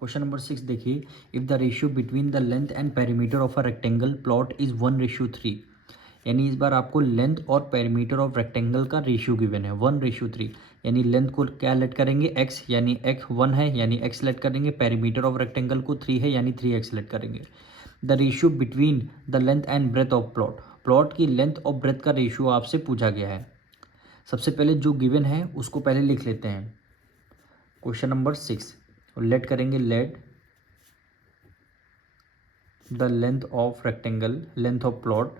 Question number 6 देखिए, if the ratio between the length and perimeter of a rectangle plot is 1:3, यानी इस बार आपको length और perimeter of rectangle का ratio given है 1:3। यानी लेंथ को क्या लेट करेंगे x, यानी x 1 है यानी x लेट करेंगे, पेरीमीटर ऑफ रेक्टेंगल को 3 है यानी 3x लेट करेंगे। The ratio between the length and breadth of plot, plot की लेंथ और ब्रेथ का रेशियो आपसे पूछा गया है। सबसे पहले जो गिवन है उसको पहले लिख लेते हैं। क्वेश्चन नंबर 6 लेट करेंगे, let the length of rectangle, length of plot,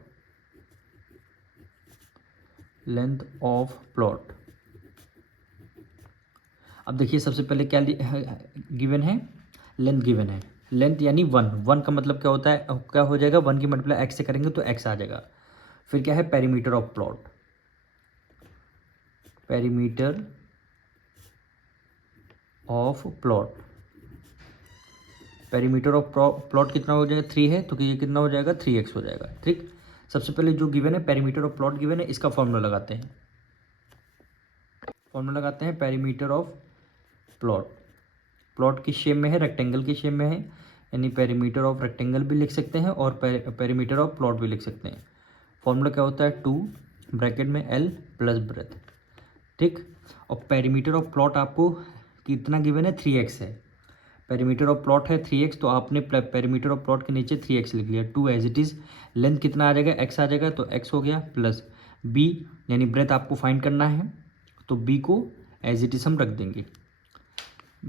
length of plot. अब देखिए सबसे पहले क्या गिवन है, लेंथ गिवन है। लेंथ यानी 1 का मतलब क्या होता है, क्या हो जाएगा, 1 की मल्टीप्लाई एक्स से करेंगे तो एक्स आ जाएगा। फिर क्या है, perimeter of plot, perimeter of plot, perimeter of plot कितना हो जाएगा, 3 है तो ये कितना हो जाएगा, 3x हो जाएगा। ठीक, सबसे पहले जो गिवन है पेरीमीटर ऑफ प्लॉट गिवन है, इसका फॉर्मूला लगाते हैं। फॉर्मूला लगाते हैं पेरीमीटर ऑफ प्लॉट, प्लॉट किस शेप में है, रेक्टेंगल की शेप में है, यानी पेरीमीटर ऑफ रेक्टेंगल भी लिख सकते हैं और पेरीमीटर ऑफ प्लॉट भी लिख सकते हैं। फॉर्मूला क्या होता है, 2 ब्रैकेट में l प्लस ब्रेथ। ठीक, और पेरीमीटर ऑफ प्लॉट आपको कितना गिवन है, 3x है। पेरीमीटर ऑफ प्लॉट है 3x, तो आपने पेरीमीटर ऑफ प्लॉट के नीचे 3x लिख लिया, 2 एज इट इज़। लेंथ कितना आ जाएगा, x आ जाएगा तो x हो गया, प्लस b यानी ब्रेथ आपको फाइंड करना है, तो b को एज इट इज़ हम रख देंगे,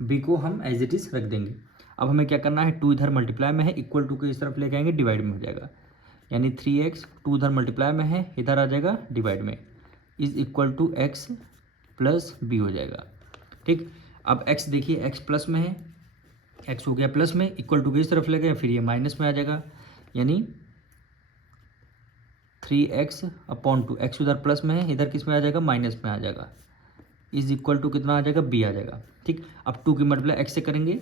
b को हम एज इट इज़ रख देंगे। अब हमें क्या करना है, 2 इधर मल्टीप्लाई में है, इक्वल टू को इस तरफ लेके आएंगे, डिवाइड में हो जाएगा, यानी 3x, 2 उधर मल्टीप्लाई में है, इधर आ जाएगा डिवाइड में, is equal to x plus b हो जाएगा। ठीक, अब x देखिए x प्लस में है, x हो गया प्लस में, इक्वल टू की इस तरफ ले गए, फिर ये माइनस में आ जाएगा, यानी 3x अपॉन 2, x उधर प्लस में है, इधर किस में आ जाएगा, माइनस में आ जाएगा, इज इक्वल टू कितना आ जाएगा, b आ जाएगा। ठीक, अब 2 की मल्टीप्लाई x से करेंगे,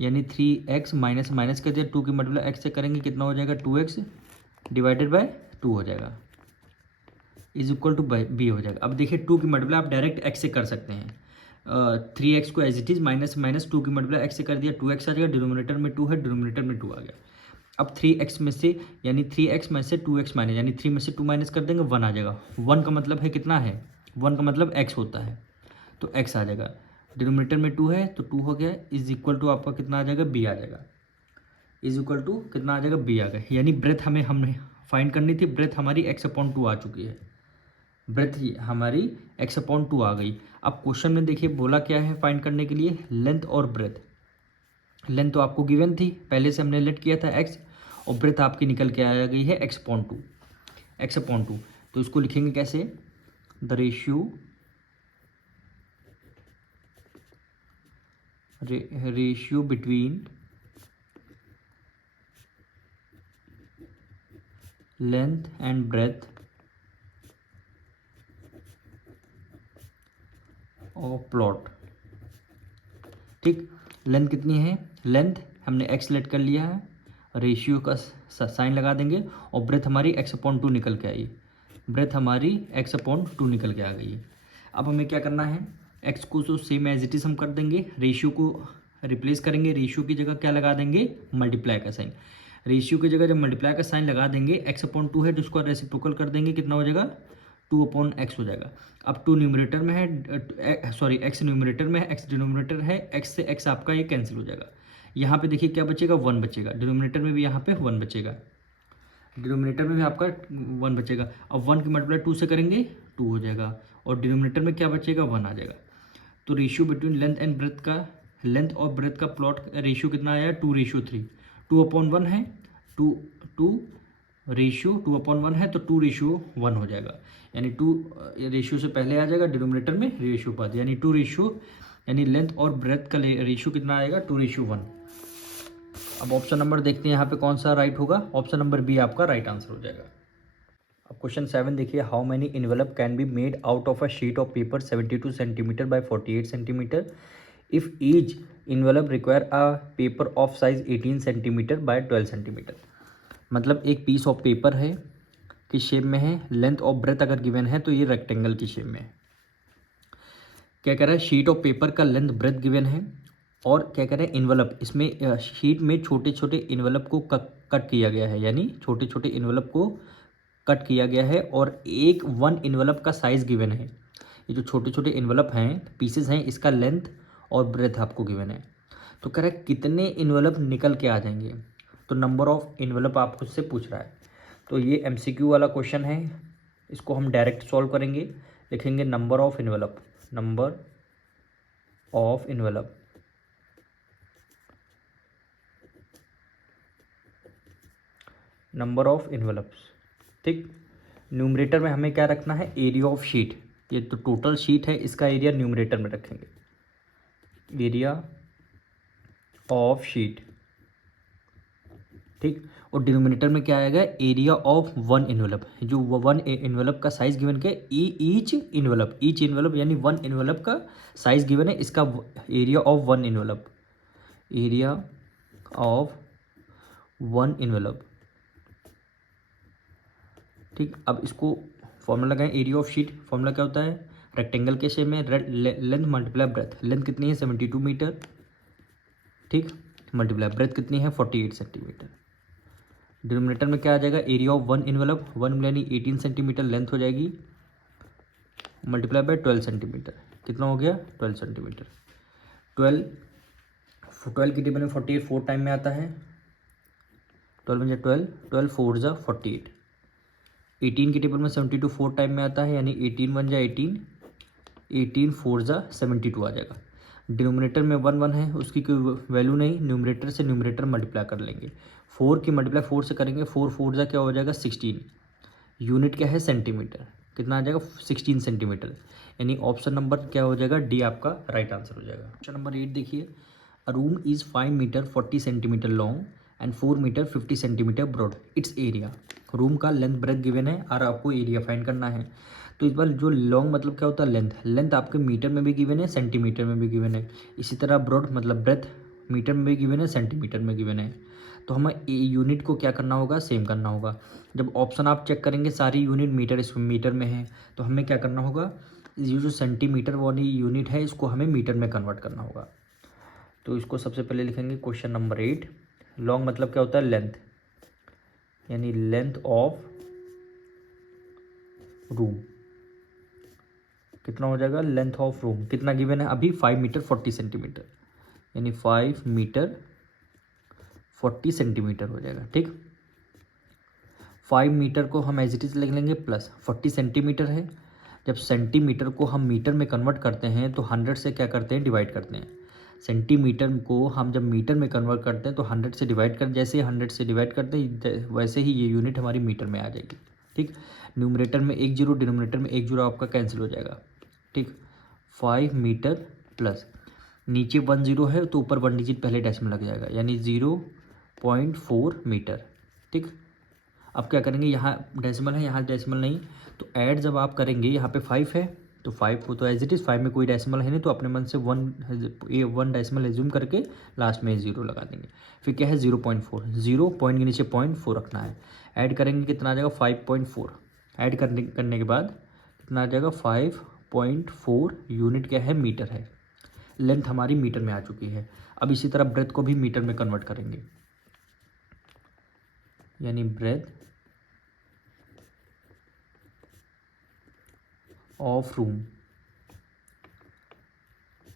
यानी 3x माइनस माइनस कर दिया, 2 की मल्टीप्लाई x से करेंगे, कितना हो जाएगा, 2x डिवाइडेड बाय 2 हो जाएगा, इज इक्वल टू b हो जाएगा। अब देखिए 2 की मल्टीप्लाई आप डायरेक्ट x से कर सकते हैं, 3x को as it is minus minus 2 की मल्टीप्लाई x से कर दिया, 2x आ जाएगा, डिनोमिनेटर में 2 है, डिनोमिनेटर में 2 आ गया। अब 3x में से, यानी 3x में से 2x माइनस, यानी 3 में से 2 माइनस कर देंगे, 1 आ जाएगा। 1 का मतलब है कितना है, 1 का मतलब x होता है, तो x आ जाएगा, डिनोमिनेटर में 2 है तो 2 हो गया, इज इक्वल टू आपका कितना आ जाएगा, b आ जाएगा, इज इक्वल टू कितना आ जाएगा, b आ गया। यानी ब्रेथ हमने फाइंड करनी थी, ब्रेथ हमारी x/2 आ चुकी है, ब्रेथ हमारी x/2 आ गई। अब क्वेश्चन में देखिए बोला क्या है फाइंड करने के लिए, लेंथ और ब्रेथ। लेंथ तो आपको गिवन थी, पहले से हमने लेट किया था x, और ब्रेथ आपकी निकल के आ गई है x/2, x/2। तो इसको लिखेंगे कैसे, the ratio between length and breadth और प्लॉट। ठीक, लेंथ कितनी है, लेंथ हमने x लेट कर लिया है, रेशियो का साइन लगा देंगे, और ब्रेथ हमारी x/2 निकल के आई, ब्रेथ हमारी x/2 निकल के आ गई है। अब हमें क्या करना है, x को तो सेम एज इट इज़ हम कर देंगे, रेशियो को रिप्लेस करेंगे, रेशियो की जगह क्या लगा देंगे, मल्टीप्लाई का साइन। रेशियो की जगह जब मल्टीप्लाई का साइन लगा देंगे, x/2 है जिसको रेसिप्रोकल कर देंगे, कितना हो जाएगा, 2/x हो जाएगा। अब 2 न्यूमरेटर में है, सॉरी x न्यूमरेटर में है, x डिनोमिनेटर है, x से x आपका ये कैंसिल हो जाएगा। यहाँ पे देखिए क्या बचेगा, 1 बचेगा, डिनोमिनेटर में भी यहाँ पे 1 बचेगा, डिनोमिनेटर में भी आपका 1 बचेगा। अब 1 की मल्टीप्लाई 2 से करेंगे, 2 हो जाएगा, और डिनोमिनेटर में क्या बचेगा, 1 आ जाएगा। तो ratio between length and breadth का, लेंथ और ब्रेथ का प्लॉट रेशियो कितना आया, 2:3, 2/1 है, 2 रेशियो 2/1 है तो 2:1 हो जाएगा, यानी 2 रेशियो से पहले आ जाएगा, डिनोमिनेटर में रेशियो बाद, यानी 2 रेशियो, यानी लेंथ और ब्रेथ का रेशियो कितना आएगा, 2:1। अब ऑप्शन नंबर देखते हैं यहाँ पे कौन सा राइट होगा, ऑप्शन नंबर बी आपका राइट आंसर हो जाएगा। अब क्वेश्चन 7 देखिए, how many envelope can be made out of a sheet of paper 72 centimetre bye 48 centimetre if each envelope require a paper of size 18 centimetre bye 12 centimetre. मतलब एक piece of paper है, किस shape में है, length और breath अगर given है तो ये रेक्टेंगल की शेप में है। क्या कह रहा है, शीट ऑफ पेपर का लेंथ ब्रेथ गिवन है, और क्या करें, इन्वेलप, इसमें शीट में छोटे छोटे इन्वेलप को कट किया गया है, यानी छोटे छोटे इन्वेलप को कट किया गया है और एक वन इन्वेलप का साइज़ गिवन है। ये जो छोटे छोटे इन्वेलप हैं, पीसेस हैं, इसका लेंथ और ब्रेथ आपको गिवन है। तो कह रहा है कितने इन्वेलप निकल के आ जाएंगे, तो नंबर ऑफ इन्वेलप आपको उससे पूछ रहा है। तो ये MCQ वाला क्वेश्चन है, इसको हम डायरेक्ट सॉल्व करेंगे। लिखेंगे number of envelope, number of envelope, number of envelopes, ठीक। न्यूमरेटर में हमें क्या रखना है, एरिया ऑफ शीट। ये तो टोटल शीट है, इसका एरिया न्यूमरेटर में रखेंगे, एरिया ऑफ शीट, ठीक। और डिनोमिनेटर में क्या आएगा, एरिया ऑफ वन इन्वेलप। जो वन इन्वेलप का साइज गिवन के ईच इन्वेलप यानी वन इन्वेलप का साइज गिवन है, इसका area of one envelope, area of one envelope, ठीक। अब इसको फॉर्मूला लगाएं, एरिया ऑफ शीट फॉर्मूला क्या होता है, रेक्टेंगल के शेप में लेंथ मल्टीप्लाई ब्रेथ। लेंथ कितनी है 72 मीटर, ठीक, मल्टीप्लाई ब्रेथ कितनी है 48 सेंटीमीटर। डिनोमिनेटर में क्या आ जाएगा, area of one envelope, one यानी 18 सेंटीमीटर लेंथ हो जाएगी, मल्टीप्लाई बाय 12 सेंटीमीटर, कितना हो गया 12 सेंटीमीटर। 12 की टेबल में 48 4 टाइम में आता है, 12 12 12 4 जा 48। 18 की टेबल में 72 4 टाइम में आता है, यानी 18 1 जा 18, 18 4 जा 72 आ जाएगा। डिनोमिनेटर में 1 1 है, उसकी कोई वैल्यू नहीं, न्यूमरेटर से न्यूमरेटर मल्टीप्लाई कर लेंगे। 4 की मल्टीप्लाई 4 से करेंगे, 4 4 जा क्या हो जाएगा 16। यूनिट क्या है सेंटीमीटर, कितना आ जाएगा 16 सेंटीमीटर, यानी ऑप्शन नंबर क्या हो जाएगा, डी आपका राइट आंसर हो जाएगा। ऑप्शन नंबर 8 देखिए, a room is 5 metre 40 centimetre long and 4 metre 50 centimetre broad, it's area. Room का लेंथ ब्रेथ गिवन है और आपको एरिया फाइंड करना है। तो इस बार जो लॉन्ग मतलब क्या होता है, लेंथ, लेंथ आपके मीटर में भी गिवन है, सेंटीमीटर में भी गिवन है। इसी तरह ब्रॉड मतलब ब्रेथ मीटर में भी गिवन है, सेंटीमीटर में गिवन है। तो हमें यूनिट को क्या करना होगा, सेम करना होगा। जब ऑप्शन आप चेक करेंगे सारी यूनिट मीटर इस मीटर में है, तो हमें क्या करना होगा, ये जो सेंटीमीटर वाली यूनिट है इसको हमें मीटर में कन्वर्ट करना होगा। तो इसको सबसे पहले लिखेंगे क्वेश्चन नंबर 8। लॉन्ग मतलब क्या होता है, लेंथ, यानी लेंथ ऑफ रूम, कितना हो जाएगा, लेंथ ऑफ रूम कितना गिवन है अभी 5 मीटर 40 सेंटीमीटर, यानी 5 मीटर 40 सेंटीमीटर हो जाएगा, ठीक। 5 मीटर को हम एज इट इज लिख लेंगे प्लस 40 सेंटीमीटर है। जब सेंटीमीटर को हम मीटर में कन्वर्ट करते हैं तो 100 से क्या करते हैं, डिवाइड करते हैं। सेंटीमीटर को हम जब मीटर में कन्वर्ट करते हैं तो 100 से डिवाइड कर, जैसे 100 से डिवाइड करते हैं वैसे ही ये यूनिट हमारी मीटर में आ जाएगी, ठीक। न्यूमरेटर में 1 0, डिनोमिनेटर में 1 0 आपका कैंसिल हो जाएगा, ठीक। 5 मीटर प्लस नीचे 1 0 है तो ऊपर 1 डिजिट पहले डेसिमल लग जाएगा, यानी 0.4 मीटर, ठीक। अब क्या करेंगे, यहाँ डेसिमल है यहाँ डेसिमल नहीं, तो ऐड जब आप करेंगे यहाँ पे 5 है तो 5 को तो एज इट इज़, 5 में कोई डेसिमल है नहीं तो अपने मन से 1 डेसिमल एज्यूम करके लास्ट में 0 लगा देंगे। फिर क्या है 0.4, 0 पॉइंट के नीचे 0.4 रखना है। ऐड करेंगे कितना आ जाएगा 5.4। ऐड करने के बाद कितना आ जाएगा 5.4, यूनिट क्या है, मीटर है। लेंथ हमारी मीटर में आ चुकी है। अब इसी तरह ब्रेथ को भी मीटर में कन्वर्ट करेंगे, यानी breadth of room,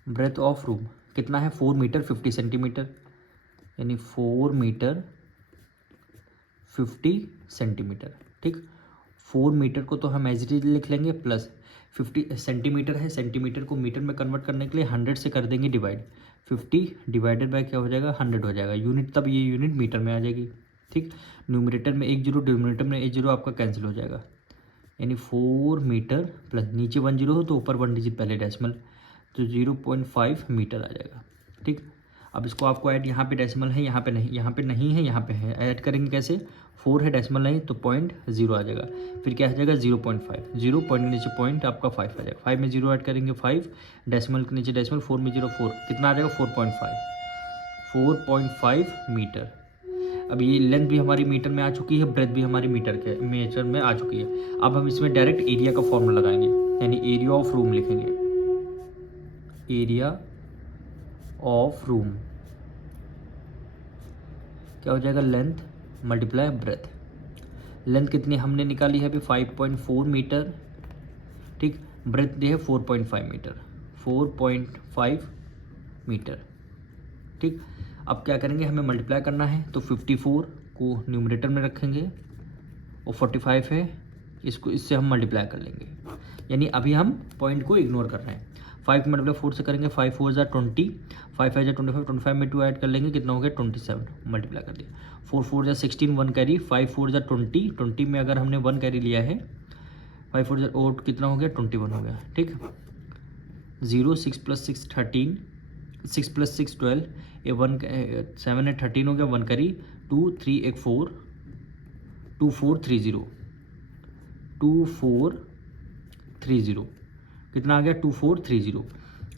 breadth of room कितना है 4 मीटर 50 सेंटीमीटर, यानी 4 मीटर 50 सेंटीमीटर, ठीक। 4 मीटर को तो हम एज इट इज लिख लेंगे प्लस 50 सेंटीमीटर है, सेंटीमीटर को मीटर में कन्वर्ट करने के लिए 100 से कर देंगे डिवाइड, 50 डिवाइडेड बाय क्या हो जाएगा 100 हो जाएगा यूनिट, तब ये यूनिट मीटर में आ जाएगी, ठीक। न्यूमरेटर में 1 0, डिनोमिनेटर में 1 0 आपका कैंसिल हो जाएगा, यानी 4 मीटर प्लस नीचे 1 0 हो तो ऊपर 1 डिजिट पहले डेसिमल, तो 0.5 मीटर आ जाएगा, ठीक। अब इसको आपको ऐड, यहाँ पे डेसिमल है यहाँ पे नहीं, यहाँ पे नहीं है यहाँ पे है, ऐड करेंगे कैसे, 4 है डेसिमल नहीं तो 0.0 आ जाएगा। फिर क्या आ जाएगा 0.5, 0 पॉइंट के नीचे पॉइंट आपका 5 आ जाएगा, 5 में 0 ऐड करेंगे 5, डेसिमल के नीचे डेसिमल, 4 में 0 4, कितना आ जाएगा 4.5 मीटर। अब ये लेंथ भी हमारी मीटर में आ चुकी है, ब्रेथ भी हमारी मीटर में आ चुकी है। अब हम इसमें डायरेक्ट एरिया का फॉर्मूला लगाएंगे, यानी एरिया ऑफ रूम लिखेंगे, एरिया ऑफ रूम क्या हो जाएगा, लेंथ मल्टीप्लाई ब्रेथ। लेंथ कितनी हमने निकाली है अभी 5.4 मीटर, ठीक। ब्रेथ दी है 4.5 मीटर, 4.5 मीटर, ठीक। अब क्या करेंगे, हमें मल्टीप्लाई करना है तो 54 को न्यूमरेटर में रखेंगे और 45 है, इसको इससे हम मल्टीप्लाई कर लेंगे, यानी अभी हम पॉइंट को इग्नोर कर रहे हैं। 5 मल्टीप्लाई 4 से करेंगे, 5 4 ज़ा 20, 5 5 ज़ा 25, 25 में 2 ऐड कर लेंगे, कितना हो गया 27, मल्टीप्लाई कर दिया। 4 4 ज़ा 16, 1 कैरी, 5 4 ज़ा 20, 20 में अगर हमने 1 कैरी लिया है, 5 4 ज़ा और कितना हो गया 21 हो गया, ठीक। 0 6 + 6 13, 6 + 6 12, ये 1 7 है 13 हो गया, 1 करी 2 3 1 4, 2 4 3 0, 2 4 3 0, कितना आ गया 2 4 3 0।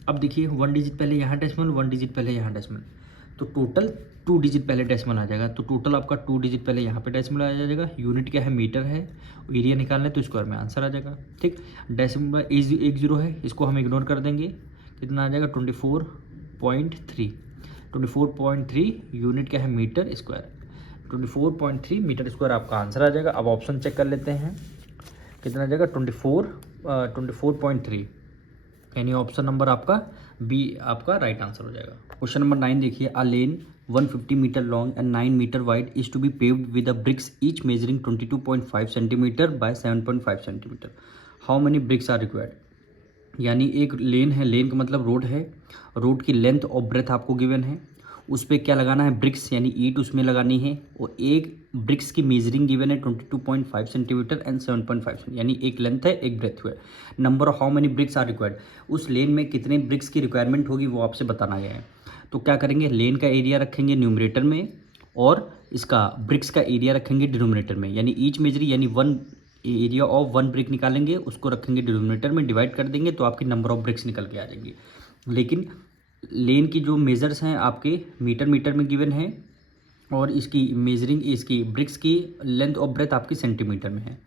अब देखिए 1 डिजिट पहले यहाँ डेसिमल, 1 डिजिट पहले यहाँ डेसिमल, तो टोटल 2 डिजिट पहले डेसिमल आ जाएगा, तो टोटल आपका 2 डिजिट पहले यहाँ पे डेसिमल आ जाएगा। यूनिट क्या है, मीटर है, एरिया निकालना है तो स्क्वायर में आंसर आ जाएगा, ठीक। डेसिमल 1 0 है, इसको हम इग्नोर कर देंगे, कितना आ जाएगा 24.3, 24.3 यूनिट क्या है, मीटर स्क्वायर, 24.3 मीटर स्क्वायर आपका आंसर आ जाएगा। अब ऑप्शन चेक कर लेते हैं, कितना आ जाएगा 24.3, यानी ऑप्शन नंबर आपका बी आपका राइट आंसर हो जाएगा। क्वेश्चन नंबर 9 देखिए, a lane 150 metre long and 9 metre wide is to be paved with a bricks each measuring 22.5 centimetre by 7.5 centimetre, how many bricks are required. यानी एक लेन है, लेन का मतलब रोड है, रोड की लेंथ और ब्रेथ आपको गिवन है, उस पर क्या लगाना है, ब्रिक्स यानी ईट उसमें लगानी है, और एक ब्रिक्स की मेजरिंग गिवन है 22.5 सेंटीमीटर एंड 7.5, यानी एक लेंथ है एक ब्रेथ है। Number of how many bricks are required, उस लेन में कितने ब्रिक्स की रिक्वायरमेंट होगी वो आपसे बताना गया है। तो क्या करेंगे, लेन का एरिया रखेंगे न्यूमरेटर में और इसका ब्रिक्स का एरिया रखेंगे डिनोमिनेटर में, यानी ईच मेजरी यानी 1 एरिया ऑफ 1 ब्रिक निकालेंगे, उसको रखेंगे डिनोमिनेटर में, डिवाइड कर देंगे तो आपकी नंबर ऑफ ब्रिक्स निकल के आ जाएंगी। लेकिन लेन की जो मेजर्स हैं आपके मीटर में गिवन है, और इसकी मेजरिंग इसकी ब्रिक्स की लेंथ और ब्रेथ आपकी सेंटीमीटर में है,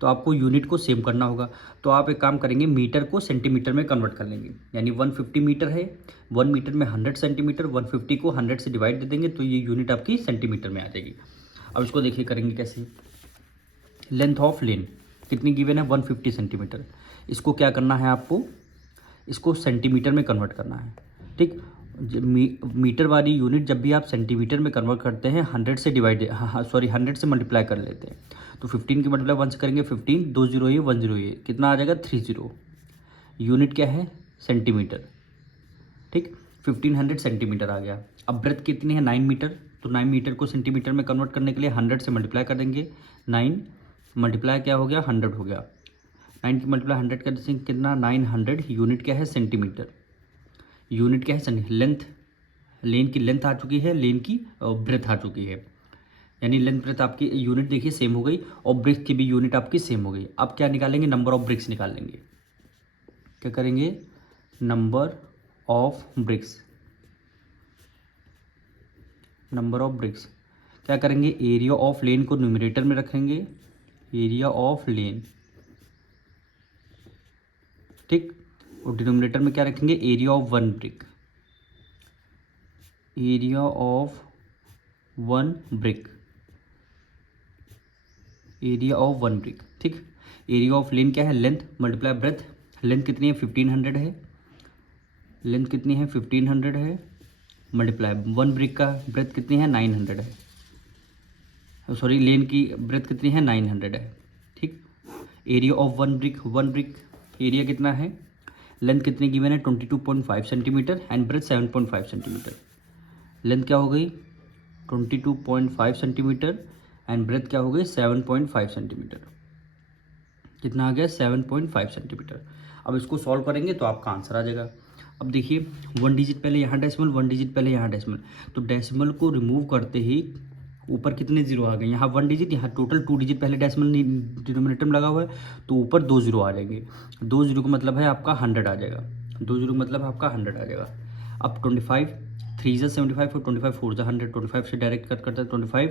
तो आपको यूनिट को सेम करना होगा। तो आप एक काम करेंगे, मीटर को सेंटीमीटर में कन्वर्ट कर लेंगे, यानी 150 मीटर है, 1 मीटर में 100 सेंटीमीटर, 150 को 100 से डिवाइड दे देंगे तो ये यूनिट आपकी सेंटीमीटर में आ जाएगी। अब इसको देखिए करेंगे कैसे, लेंथ ऑफ लेन कितनी गिवन है 150 सेंटीमीटर, इसको क्या करना है आपको, इसको सेंटीमीटर में कन्वर्ट करना है, ठीक। मीटर वाली यूनिट जब भी आप सेंटीमीटर में कन्वर्ट करते हैं 100 से डिवाइड 100 से मल्टीप्लाई कर लेते हैं, तो 15 की मल्टीप्लाई 1 से करेंगे 15, 2 0 ये 1 0 ये कितना आ जाएगा 30, यूनिट क्या है सेंटीमीटर, ठीक। 1500 सेंटीमीटर आ गया। अब ब्रेथ कितनी है 9 मीटर, तो 9 मीटर को सेंटीमीटर में कन्वर्ट करने के लिए 100 से मल्टीप्लाई कर देंगे, 9 मल्टीप्लाई क्या हो गया 100 हो गया, 9 की मल्टीप्लाई 100 कर देंगे कितना 900, यूनिट क्या है सेंटीमीटर, यूनिट क्या है लेंथ, लेन की लेंथ आ चुकी है, लेन की ब्रेथ आ चुकी है, यानी लेंथ ब्रेथ आपकी यूनिट देखिए सेम हो गई, और ब्रिक्स की भी यूनिट आपकी सेम हो गई। अब क्या निकालेंगे, नंबर ऑफ ब्रिक्स निकाल लेंगे, क्या करेंगे number of BRICS, number of BRICS क्या करेंगे, एरिया ऑफ लेन को न्यूमरेटर में रखेंगे, एरिया ऑफ लेन, ठीक, और डिनोमिनेटर में क्या रखेंगे, area of 1 brick, area of 1 brick, area of 1 brick, ठीक। एरिया ऑफ लेन क्या है, लेंथ मल्टीप्लाई ब्रेथ, लेंथ कितनी है 1500 है, लेंथ कितनी है 1500 है, मल्टीप्लाई 1 ब्रिक का ब्रेथ कितनी है 900 है, सॉरी लेन की ब्रेथ कितनी है 900 है, ठीक। Area of 1 brick, 1 brick area कितना है, लेंथ कितनी गिवन है 22.5 centimetre and breadth 7.5 centimetre, length क्या हो गई 22.5 सेंटीमीटर एंड ब्रेथ क्या हो गई 7.5 सेंटीमीटर, कितना आ गया 7.5 सेंटीमीटर। अब इसको सॉल्व करेंगे तो आपका आंसर आ जाएगा। अब देखिए 1 डिजिट पहले यहाँ डेसिमल, 1 डिजिट पहले यहाँ डेसिमल, तो डेसिमल को रिमूव करते ही ऊपर कितने जीरो आ गए, यहाँ 1 डिजिट, यहाँ टोटल 2 डिजिट पहले डेसिमल डिनोमिनेटर में लगा हुआ है, तो ऊपर 2 जीरो आ जाएंगे, 2 जीरो का मतलब है आपका 100 आ जाएगा, 2 जीरो मतलब आपका 100 आ जाएगा। अब 25 3 जा 75 और 25 4 जा 100, 25 से डायरेक्ट कट करता है, 25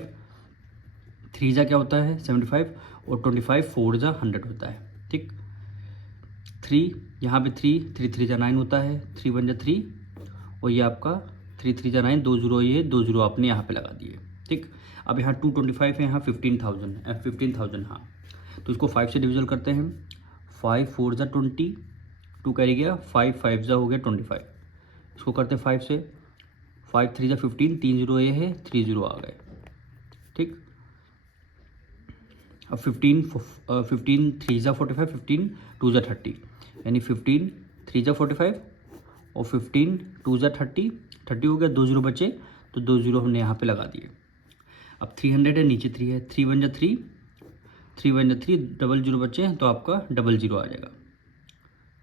3 जा क्या होता है 75 और 25 4 जा 100 होता है, ठीक। 3 यहाँ पे 3 3 3 जा 9 होता है, 3 1 जा 3 और ये आपका 3 3 जा 9, 2 जीरो, ये 2 जीरो आपने यहाँ पे लगा दिए। ठीक, अब यहाँ 225 है, यहाँ 15,000 हाँ, तो इसको 5 से डिविजल करते हैं। 5 4 जा 20, 2 कैरी गया, 5 5 जा हो गया 25, इसको करते हैं 5 से। 5 3 जा 15, 3 जीरो ये है, 3 जीरो आ गए। ठीक, अब 15 3 जा 45, 15 2 जा 30, यानी 15 3 जा 45 और 15 2 जा 30, 30 हो गया, 2 जीरो बचे, तो 2 जीरो हमने यहाँ पे लगा दिए। अब 300 है, नीचे 3 है, 3 1 जा 3, 3 1 जा 3, डबल जीरो बचे हैं, तो आपका डबल जीरो आ जाएगा।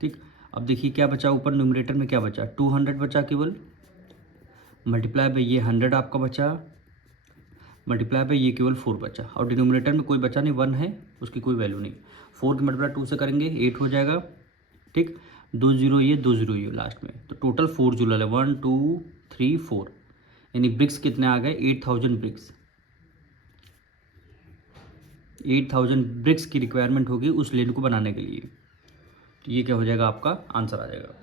ठीक, अब देखिए क्या बचा, ऊपर न्यूमरेटर में क्या बचा, 200 बचा केवल, मल्टीप्लाई बाई ये 100 आपका बचा, मल्टीप्लाई बाई ये केवल 4 बचा, और डिनोमिनेटर में कोई बचा नहीं, 1 है, उसकी कोई वैल्यू नहीं। 4 मल्टीप्लाई 2 से करेंगे 8 हो जाएगा। ठीक, 2 जीरो ये, 2 जीरो ये लास्ट में, तो टोटल 4 जूल है, 1 2 3 4, यानी ब्रिक्स कितने आ गए, 8000 ब्रिक्स। 8000 ब्रिक्स की रिक्वायरमेंट होगी उस लेन को बनाने के लिए। तो ये क्या हो जाएगा, आपका आंसर आ जाएगा।